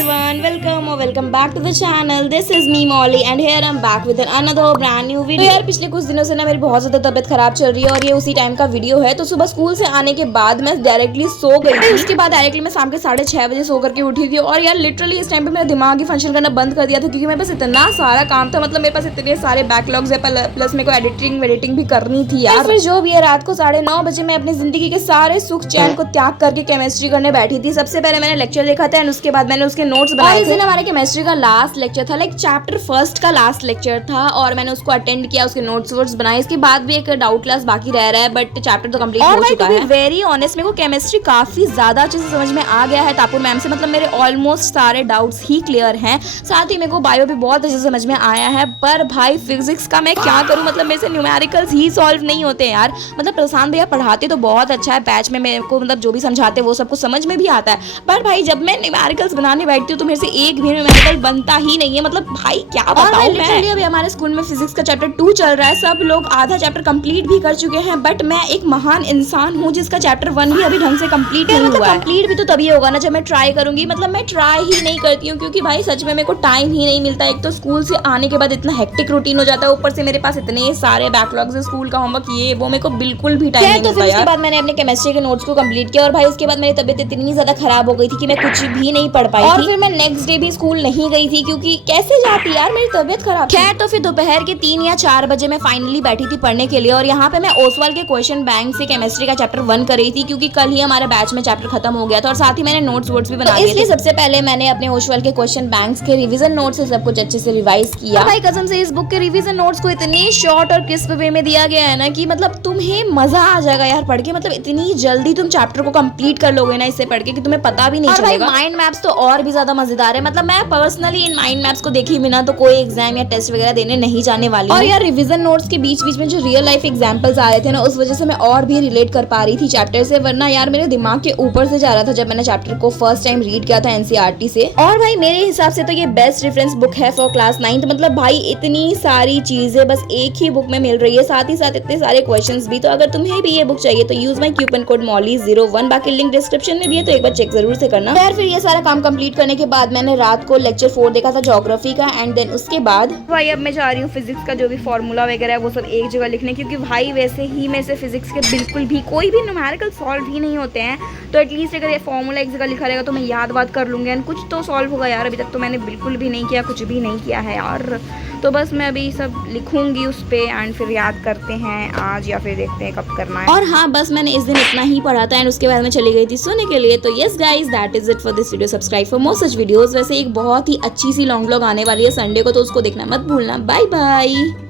everyone, welcome back to the channel. This is me Molly and here I'm back with another brand new video. तो यार पिछले कुछ दिनों से ना मेरी बहुत ज़्यादा तबीयत खराब चल रही है और ये उसी टाइम का वीडियो है। तो सुबह स्कूल से आने के बाद मैं डायरेक्टली सो गई थी। उसके बाद डायरेक्टली मैं शाम के 6:30 बजे सो करके उठी थी और यार लिटरली इस टाइम पे मेरा दिमाग ही फंक्शन करना बंद कर दिया था क्योंकि मेरे पास इतना सारा काम था। मतलब मेरे पास इतने सारे बैकलॉग्स है, प्लस मेरे को एडिटिंग भी करनी थी यार। फिर जो भी है रात को 9:30 बजे मैं अपनी जिंदगी के सारे सुख चैन को त्याग करके केमिस्ट्री करने बैठी थी। सबसे पहले मैंने लेक्चर देखा था एंड उसके बाद मैंने उसके नोट्स बनाए थे। हमारे केमिस्ट्री का लास्ट लेक्चर था, लाइक चैप्टर फर्स्ट का लास्ट लेक्चर था और मैंने उसको अटेंड किया, उसके नोट्स बनाए। इसके बाद भी एक डाउट क्लास बाकी रह रहा है बट चैप्टर तो कंप्लीट हो चुका है। वेरी ऑनेस्ट मेरे को केमिस्ट्री काफी ज्यादा अच्छे से समझ में आ गया है तापुर मैम से। मतलब मेरे ऑलमोस्ट सारे डाउट्स ही क्लियर हैं। साथ ही मेरे को बायो भी बहुत अच्छे से समझ में आया है। पर भाई फिजिक्स का मैं क्या करूं, मतलब मेरे से न्यूमेरिकल्स ही सॉल्व नहीं होते यार। मतलब प्रशांत भैया पढ़ाते तो बहुत अच्छा है, बैच में मेरे को मतलब जो भी समझाते वो सब कुछ समझ में भी आता है। पर भाई जब मैं न्यूमेरिकल्स बनाने बैठती हूँ तो मेरे से एक भी न्यूमेरिकल बनता ही नहीं है। मतलब भाई क्या बताऊं मैं। अभी हमारे स्कूल में फिजिक्स का चैप्टर 2 चल रहा है। सब लोग आधा चैप्टर कंप्लीट भी कर चुके हैं बट मैं एक महान इंसान हूँ जिसका चैप्टर 1 भी अभी ढंग से कंप्लीट नहीं हुआ है। कंप्लीट भी तो तभी होगा ना जब मैं ट्राई करूंगी। मतलब मैं ट्राई ही नहीं करती हूँ क्योंकि भाई सच में मेरे को टाइम ही नहीं मिलता। एक तो स्कूल से आने के बाद इतना हेक्टिक रूटीन हो जाता है, ऊपर से मेरे पास इतने सारे बैकलॉग्स है, स्कूल का होमवर्क ये वो, मेरे को बिल्कुल भी टाइम नहीं मिलता। उसके बाद मैंने अपने केमिस्ट्री के नोट्स को कंप्लीट किया और भाई उसके बाद मेरी तबीयत इतनी ज्यादा खराब हो गई थी कि मैं कुछ भी नहीं पढ़ पाई थी। फिर मैं नेक्स्ट डे भी स्कूल नहीं गई थी क्योंकि कैसे जाती यार, मेरी तबीयत खराब। खैर तो फिर दोपहर के 3 या 4 बजे मैं फाइनली बैठी थी पढ़ने के लिए और यहाँ पे मैं ओसवाल के क्वेश्चन बैंक से केमिस्ट्री का चैप्टर 1 कर रही थी क्योंकि कल ही हमारा बैच में चैप्टर खत्म हो गया था और साथ ही मैंने नोट्स भी बना लिए। इसलिए सबसे पहले मैंने अपने ओसवाल के क्वेश्चन बैंक्स के रिवीजन नोट्स से सब कुछ अच्छे से रिवाइज किया। भाई कसम से इस बुक के रिवीजन नोट्स को इतनी शॉर्ट और क्रिस्प वे में दिया गया है ना कि मतलब तुम्हें मजा आ जाएगा यार पढ़ के। मतलब इतनी जल्दी तुम चैप्टर को कंप्लीट कर लोगे ना इससे पढ़ के कि तुम्हें पता भी नहीं चलेगा। माइंड मैप्स तो और भी ज्यादा मजेदार है। मतलब मैं पर्सनली इन माइंड मैप्स को देखे बिना तो कोई एग्जाम या टेस्ट वगैरह देने नहीं जाने वाली। और यार रिवीजन नोट्स के बीच में जो रियल लाइफ एग्जांपल्स आ रहे थे ना उस वजह से मैं और भी रिलेट कर पा रही थी चैप्टर से, वरना यार मेरे दिमाग के ऊपर से जा रहा था जब मैंने चैप्टर को फर्स्ट टाइम रीड किया था एनसीईआरटी से। और भाई मेरे हिसाब से तो ये बेस्ट रेफरेंस बुक है फॉर क्लास 9th। मतलब भाई इतनी सारी चीजें बस एक ही बुक में मिल रही है, साथ ही साथ इतने सारे क्वेश्चंस भी। तो अगर तुम्हें भी ये बुक चाहिए तो use my coupon code MOLLY01, बाकी लिंक डिस्क्रिप्शन में भी है तो एक बार चेक जरूर से करना। फिर ये सारा काम कंप्लीट करने के बाद मैंने रात को लेक्चर 4 देखा था ज्योग्राफी का एंड देन उसके बाद भाई अब मैं जा रही हूँ फिजिक्स का जो भी फॉर्मूला वगैरह है वो सब एक जगह लिखने, क्योंकि भाई वैसे ही मेरे से फिजिक्स के बिल्कुल भी कोई भी न्यूमेरिकल सॉल्व ही नहीं होते हैं। तो एटलीस्ट अगर ये फॉर्मूला एक जगह लिखा रहेगा तो मैं याद कर लूँगी एंड कुछ तो सॉल्व होगा यार। अभी तक तो मैंने बिल्कुल भी नहीं किया, कुछ भी नहीं किया है यार। तो बस मैं अभी सब लिखूंगी उस पे एंड फिर याद करते हैं आज या फिर देखते हैं कब करना है। और हाँ बस मैंने इस दिन इतना ही पढ़ा था एंड उसके बाद मैं चली गई थी सोने के लिए। तो yes guys that is it for this video. Subscribe for more such videos. वैसे एक बहुत ही अच्छी सी लॉन्ग व्लॉग आने वाली है संडे को तो उसको देखना मत भूलना। Bye bye.